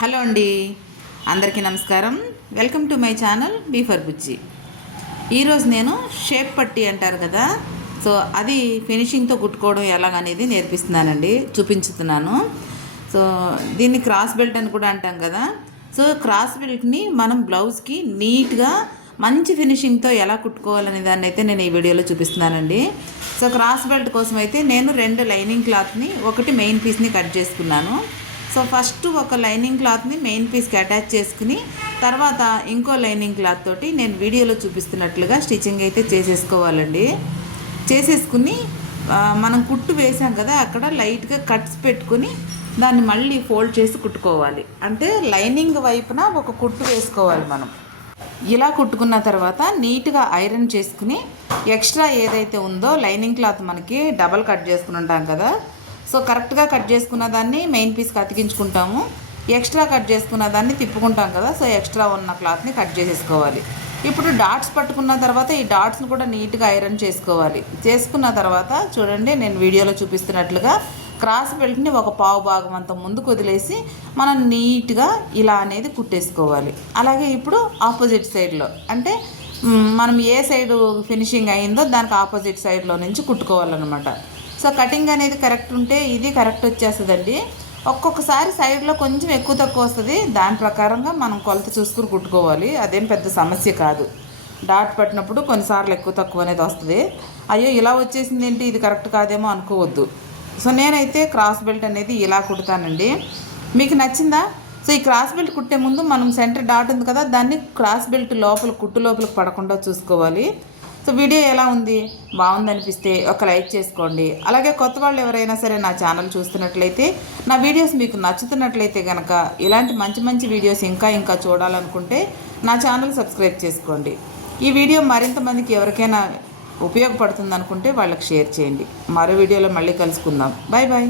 Hello అండి. అందరికీ నమస్కారం. వెల్కమ్ టు మై ఛానల్ బీఫర్ బుజ్జి. ఈరోజు నేను షేప్ పట్టి అంటారు కదా సో అది ఫినిషింగ్తో కుట్టుకోవడం ఎలాగనేది నేర్పిస్తున్నానండి చూపించుతున్నాను. సో దీన్ని క్రాస్ బెల్ట్ అని కూడా అంటాం కదా. సో క్రాస్ బెల్ట్ని మనం బ్లౌజ్కి నీట్గా మంచి ఫినిషింగ్తో ఎలా కుట్టుకోవాలనే దాన్ని అయితే నేను ఈ వీడియోలో చూపిస్తున్నానండి. సో క్రాస్ బెల్ట్ కోసం అయితే నేను రెండు లైనింగ్ క్లాత్ని ఒకటి మెయిన్ పీస్ని కట్ చేసుకున్నాను. సో ఫస్ట్ ఒక లైనింగ్ క్లాత్ని మెయిన్ పీస్కి అటాచ్ చేసుకుని తర్వాత ఇంకో లైనింగ్ క్లాత్ తోటి నేను వీడియోలో చూపిస్తున్నట్లుగా స్టిచ్చింగ్ అయితే చేసేసుకోవాలండి. చేసేసుకుని మనం కుట్టు వేసాం కదా అక్కడ లైట్గా కట్స్ పెట్టుకుని దాన్ని మళ్ళీ ఫోల్డ్ చేసి కుట్టుకోవాలి. అంటే లైనింగ్ వైపున ఒక కుట్టు వేసుకోవాలి మనం. ఇలా కుట్టుకున్న తర్వాత నీట్గా ఐరన్ చేసుకుని ఎక్స్ట్రా ఏదైతే ఉందో లైనింగ్ క్లాత్ మనకి డబల్ కట్ చేసుకుని ఉంటాం కదా సో కరెక్ట్గా కట్ చేసుకున్న దాన్ని మెయిన్ పీస్కి అతికించుకుంటాము. ఎక్స్ట్రా కట్ చేసుకున్న దాన్ని తిప్పుకుంటాం కదా సో ఎక్స్ట్రా ఉన్న క్లాత్ని కట్ చేసేసుకోవాలి. ఇప్పుడు డాట్స్ పట్టుకున్న తర్వాత ఈ డాట్స్ని కూడా నీట్గా ఐరన్ చేసుకోవాలి. చేసుకున్న తర్వాత చూడండి నేను వీడియోలో చూపిస్తున్నట్లుగా క్రాస్ బెల్ట్ని ఒక పావు భాగం అంత ముందుకు వదిలేసి మనం నీట్గా ఇలా అనేది కుట్టేసుకోవాలి. అలాగే ఇప్పుడు ఆపోజిట్ సైడ్లో అంటే మనం ఏ సైడ్ ఫినిషింగ్ అయిందో దానికి ఆపోజిట్ సైడ్లో నుంచి కుట్టుకోవాలన్నమాట. సో కటింగ్ అనేది కరెక్ట్ ఉంటే ఇది కరెక్ట్ వచ్చేస్తుందండి. ఒక్కొక్కసారి సైడ్లో కొంచెం ఎక్కువ తక్కువ వస్తుంది. దాని ప్రకారంగా మనం కొలత చూసుకుని కుట్టుకోవాలి. అదేం పెద్ద సమస్య కాదు. డాట్ పట్టినప్పుడు కొన్నిసార్లు ఎక్కువ తక్కువ అనేది వస్తుంది. అయ్యో ఇలా వచ్చేసింది ఏంటి? ఇది కరెక్ట్ కాదేమో అనుకోవద్దు. సో నేనైతే క్రాస్ బెల్ట్ అనేది ఇలా కుడతానండి. మీకు నచ్చిందా? సో ఈ క్రాస్ బెల్ట్ కుట్టే ముందు మనం సెంటర్ డాట్ ఉంది కదా దాన్ని క్రాస్ బెల్ట్ లోపల కుట్టు లోపలికి పడకుండా చూసుకోవాలి. సో వీడియో ఎలా ఉంది? బాగుందనిపిస్తే ఒక లైక్ చేసుకోండి. అలాగే కొత్త వాళ్ళు ఎవరైనా సరే నా ఛానల్ చూస్తున్నట్లయితే నా వీడియోస్ మీకు నచ్చుతున్నట్లయితే కనుక ఇలాంటి మంచి మంచి వీడియోస్ ఇంకా ఇంకా చూడాలనుకుంటే నా ఛానల్ సబ్స్క్రైబ్ చేసుకోండి. ఈ వీడియో మరింత మందికి ఎవరికైనా ఉపయోగపడుతుంది అనుకుంటే వాళ్ళకి షేర్ చేయండి. మరో వీడియోలో మళ్ళీ కలుసుకుందాం. Bye bye